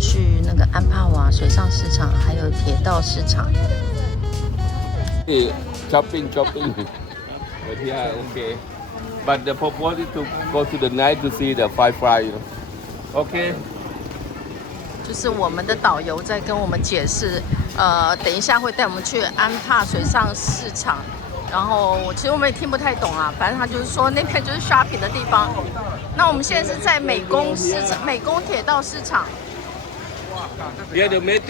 去那个安帕瓦水上市场，还有铁道市场。Shopping. But yeah, okay. But the purpose is to go to the night to see the firefly. Okay. 就是我们的导游在跟我们解释，等一下会带我们去安帕水上市场。然后其实我们也听不太懂啊，反正他就是说那边就是 shopping 的地方。那我们现在是在美工铁道市场。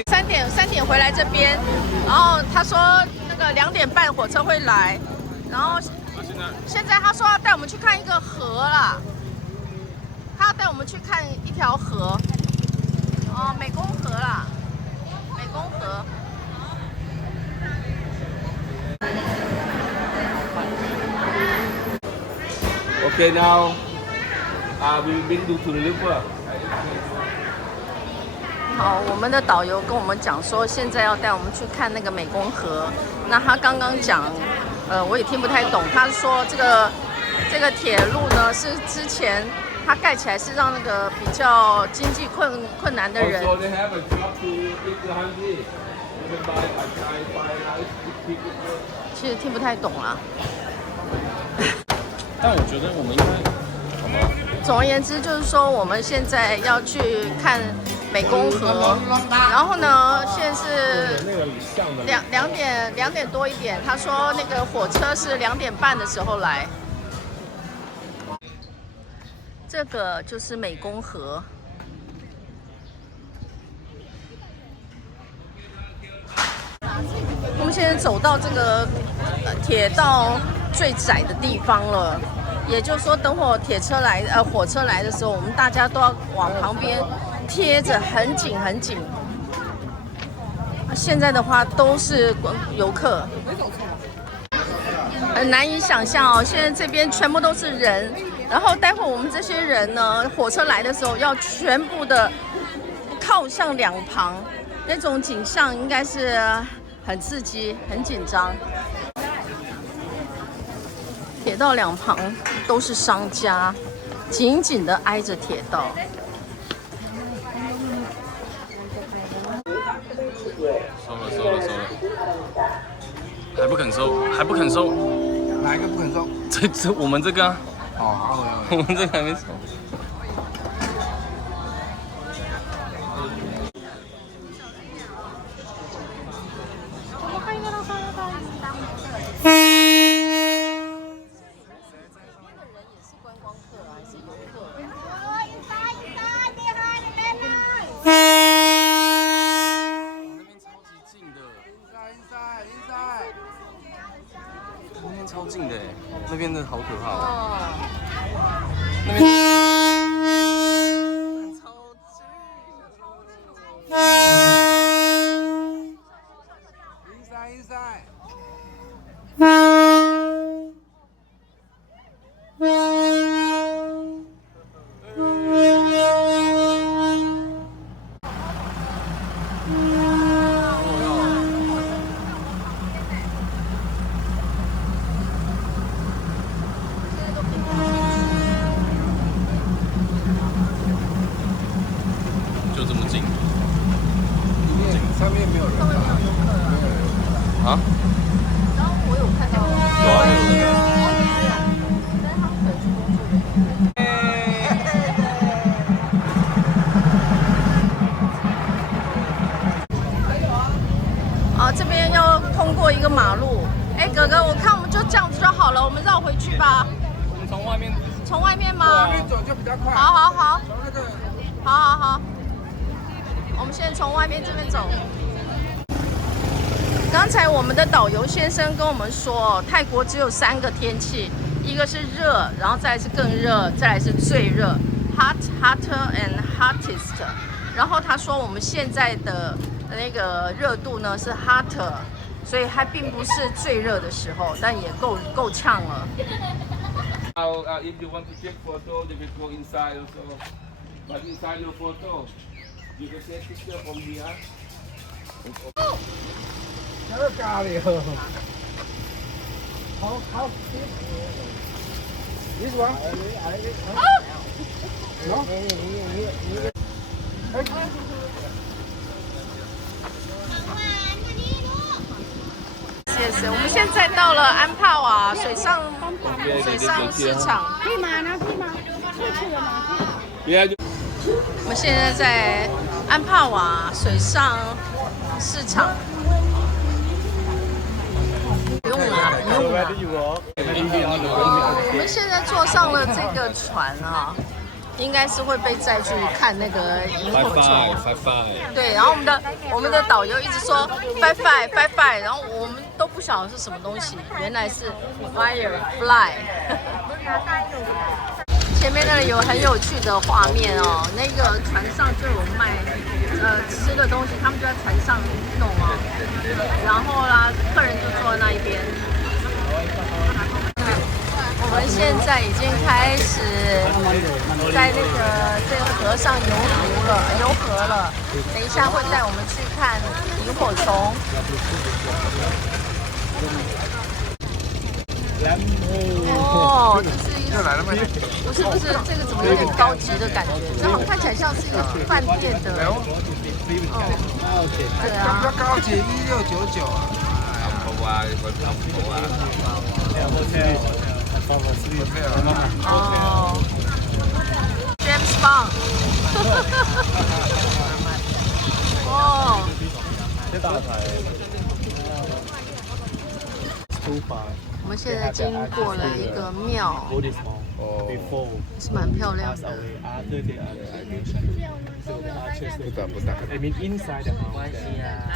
3点回来这边，然后他说那个2点半火车会来，然后现在他说要带我们去看一个河啦，他要带我们去看一条河，美工河啦，美工河。Okay, now we've been to the river. 好，我们的导游跟我们讲说，现在要带我们去看那个美工河。那他刚刚讲，我也听不太懂。他说这个铁路呢，是之前它盖起来是让那个比较经济困难的人。其实听不太懂啦。但我觉得我们应该，好吗？总而言之，就是说我们现在要去看美工河，然后呢，现在是2点多一点。他说那个火车是2点半的时候来。这个就是美工河。我们现在走到这个铁道最窄的地方了，也就是说，等会火车来的时候，我们大家都要往旁边贴着，很紧很紧。现在的话都是游客，很难以想象哦。现在这边全部都是人，然后待会我们这些人呢，火车来的时候要全部的靠向两旁，那种景象应该是很刺激、很紧张。铁道两旁都是商家，紧紧的挨着铁道。收了，还不肯收，哪一个不肯收？这我们这个啊，好，我们这个还没收。超近的哎，那边真的好可怕哦。那边超近。Inside。就这么近。上面没有人啊？然后我有看到，有啊，有人。但是他们可能是工作人员。这边要通过一个马路。哎，哥哥，我看我们就这样子就好了，我们绕回去吧。我们从外面。从外面吗？那边走就比较快。好。从那个。好。我们现在从外面这边走。刚才我们的导游先生跟我们说，泰国只有3个天气，一个是热，然后再来是更热，再来是最热 ，hot, hotter and hottest。然后他说我们现在的那个热度呢是 hotter， 所以还并不是最热的时候，但也够呛了。Now, if you want to take photo, you can go inside also. But inside no photo, you can take picture from here. 那个咖喱哦。好。This one. No. 塞！我们现在到了安帕瓦水上市场。可以买呢，可以买，退去了吗？ Yeah. 我们现在在安帕瓦水上市场。不用了，不用了。我们现在坐上了这个船啊，应该是会被载去看那个萤火虫。对，然后我们的导游一直说 firefly，然后我们都不晓得是什么东西，原来是 firefly。前面那里有很有趣的画面哦，那个船上就有卖吃的东西，他们就在船上弄哦，然后啦，客人就坐在那一边。我们现在已经开始在这个河上游河了，等一下会带我们去看萤火虫。哦，这是一个不是，这个怎么有点高级的感觉？这样看起来像是一个饭店的。对啊。比较高级，1699啊。哦 ，James Bond。哦。我们现在经过了一个庙，是蛮漂亮的。I mean, inside the house,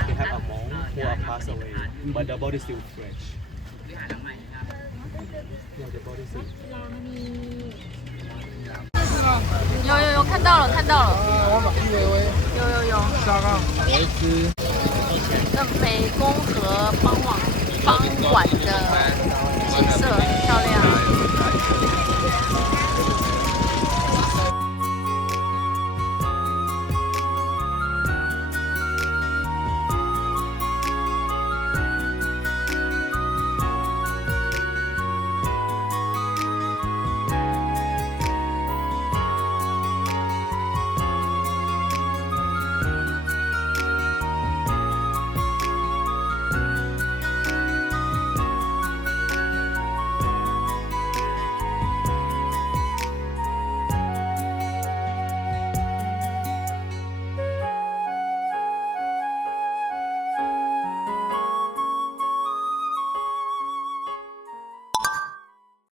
they have a monk who are passed away, but the body is still fresh. Yeah, the body is still. 有，看到了。有。沙冈。那湄公河傍晚的景色很漂亮。